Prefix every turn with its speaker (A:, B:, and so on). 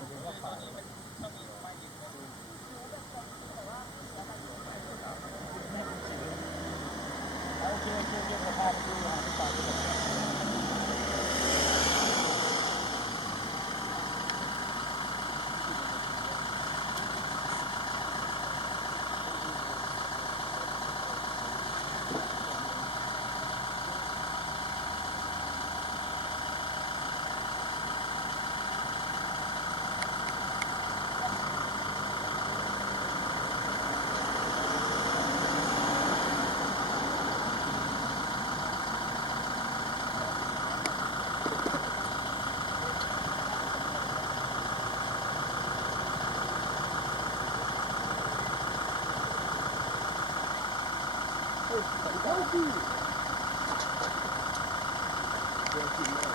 A: โอเคโอเคโอเคขอบคุณ Thank you.